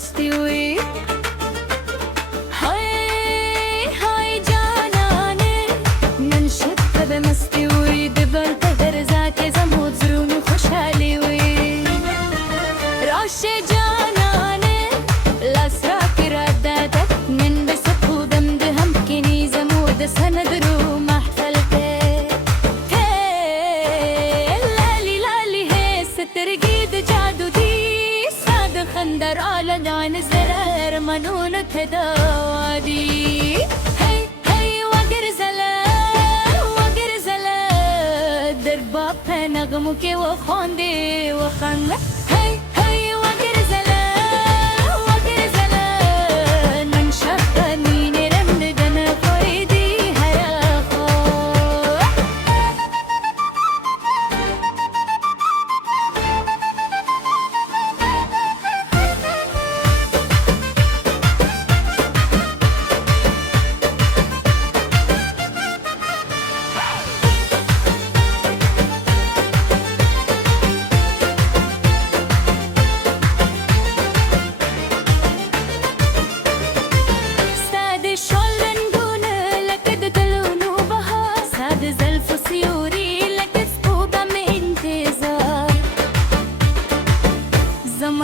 मस्ती हुई। हाय हाय جانانه ننشد بمستی وی دبل قدر زاك زمود زرون خوشحالي وي راش جانانه لاسراك ردادك من بسقو دمدهم كني زمود سندرو ترقيد جادو دي صاد خندر على دان الزرار منون تدوادي هي هي وقر زلا درباب نغمو كي وخوندي وخنگ هي هي وقر زلا ننشق نين رمد دنا قيدي هياخو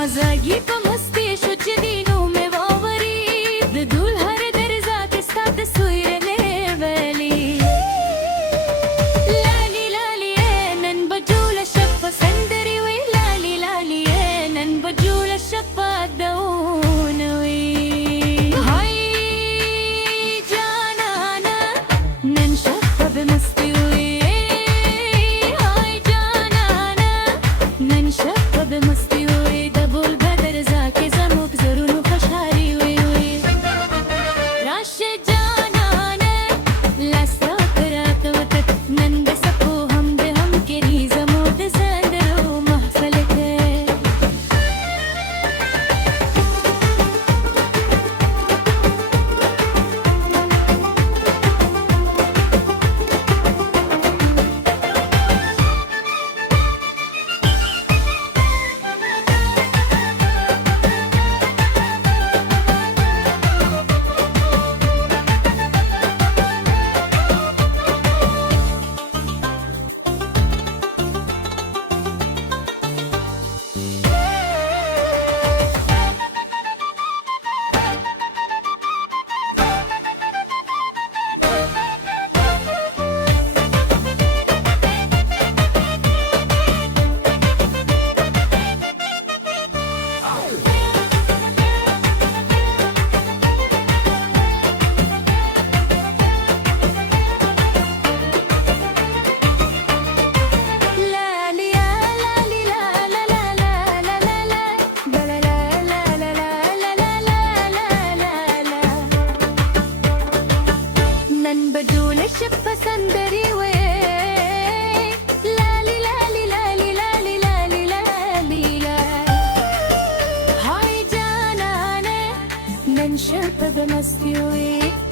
مزاجي بمستي شو جدينو مباوري بدول هر درزات استاد سوير ليبالي لالي لالي نن بجول الشفة سندري وي لالي نن بجول الشفة دونوي هاي جانانا نن شفة بمستي وي هاي جانانا نن شفة بمستي وي بجول الشفة سندري وي لالي لا هاي جانانه ننشف بمستي وي